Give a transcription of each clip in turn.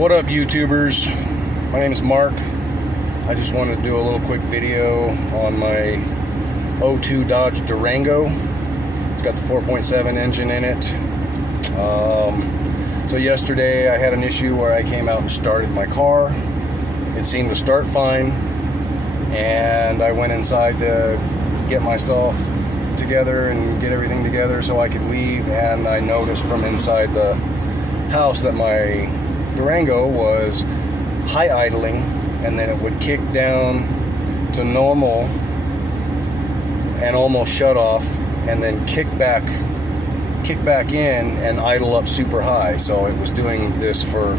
What up, YouTubers? My name is Mark. I just wanted to do a little quick video on my 02 Dodge Durango. It's got the 4.7 engine in it. So yesterday I had an issue where I came out and started my car. It seemed to start fine, and I went inside to get my stuff together and get everything together so I could leave, and I noticed from inside the house that my Durango was high idling, and then it would kick down to normal and almost shut off, and then kick back in and idle up super high. So it was doing this for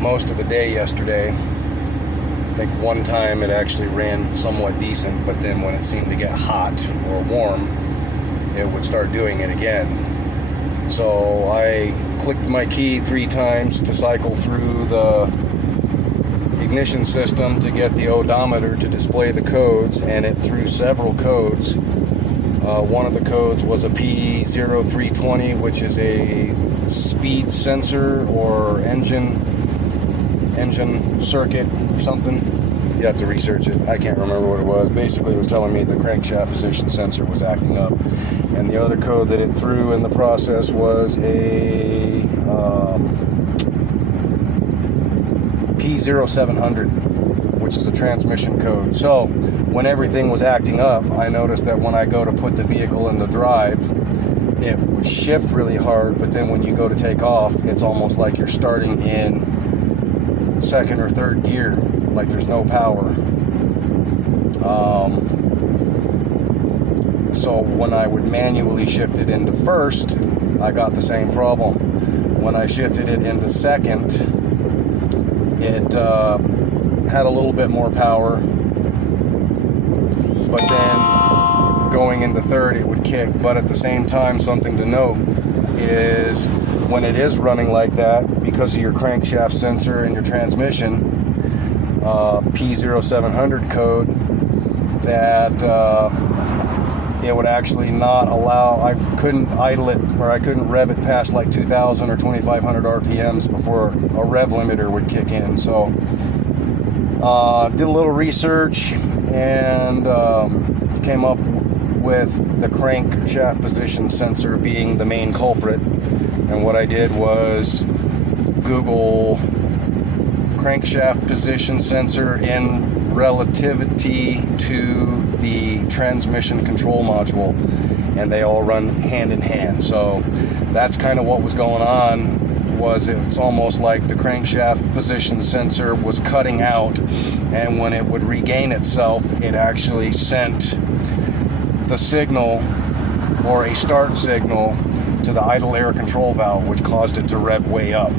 most of the day yesterday. I think one time it actually ran somewhat decent, but then when it seemed to get hot or warm, it would start doing it again. So I clicked my key 3 times to cycle through the ignition system to get the odometer to display the codes, and it threw several codes. One of the codes was a P0320, which is a speed sensor or engine circuit or something. You have to research it. I can't remember what it was. Basically, it was telling me the crankshaft position sensor was acting up. And the other code that it threw in the process was a P0700, which is a transmission code. So when everything was acting up, I noticed that when I go to put the vehicle in the drive, it would shift really hard, but then when you go to take off, it's almost like you're starting in second or third gear, like there's no power. So when I would manually shift it into first, I got the same problem. When I shifted it into second, it had a little bit more power, but then going into third it would kick. But at the same time, something to note is when it is running like that, because of your crankshaft sensor and your transmission, P0700 code, that it would actually not allow, I couldn't idle it, or I couldn't rev it past like 2,000 or 2,500 RPMs before a rev limiter would kick in. So did a little research and came up with the crankshaft position sensor being the main culprit. And what I did was Google crankshaft position sensor in relativity to the transmission control module, and they all run hand in hand. So that's kind of what was going on. It's almost like the crankshaft position sensor was cutting out, and when it would regain itself, it actually sent the signal, or a start signal, to the idle air control valve, which caused it to rev way up.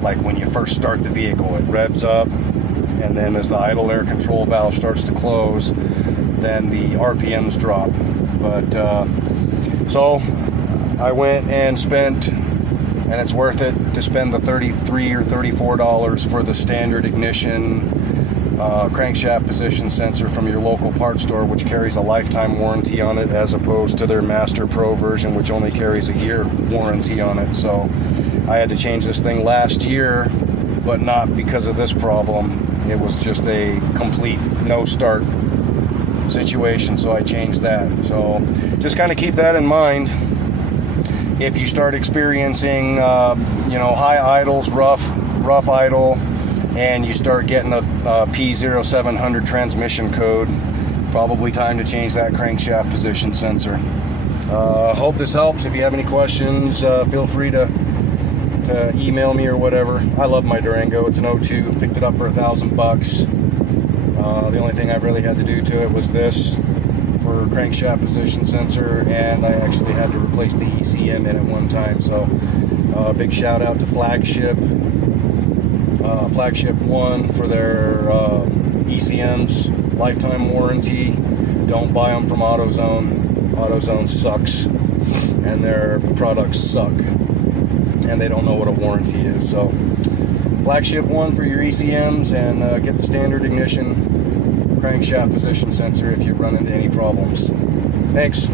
Like when you first start the vehicle, it revs up, and then as the idle air control valve starts to close, then the RPMs drop. But so I went and spent, and it's worth it to spend the $33 or $34 for the standard ignition crankshaft position sensor from your local parts store, which carries a lifetime warranty on it, as opposed to their Master Pro version, which only carries a year warranty on it. So I had to change this thing last year, but not because of this problem. It was just a complete no start situation, so I changed that. So just kind of keep that in mind. If you start experiencing high idles, rough idle, and you start getting a P0700 transmission code, probably time to change that crankshaft position sensor. Hope this helps. If you have any questions, feel free to email me or whatever. I love my Durango. It's an 02. Picked it up for $1,000. The only thing I've really had to do to it was this for crankshaft position sensor, and I actually had to replace the ECM in it one time. So big shout out to Flagship 1 for their ECMs, lifetime warranty. Don't buy them from AutoZone. AutoZone sucks, and their products suck, and they don't know what a warranty is. So Flagship 1 for your ECMs, and get the standard ignition crankshaft position sensor if you run into any problems. Thanks.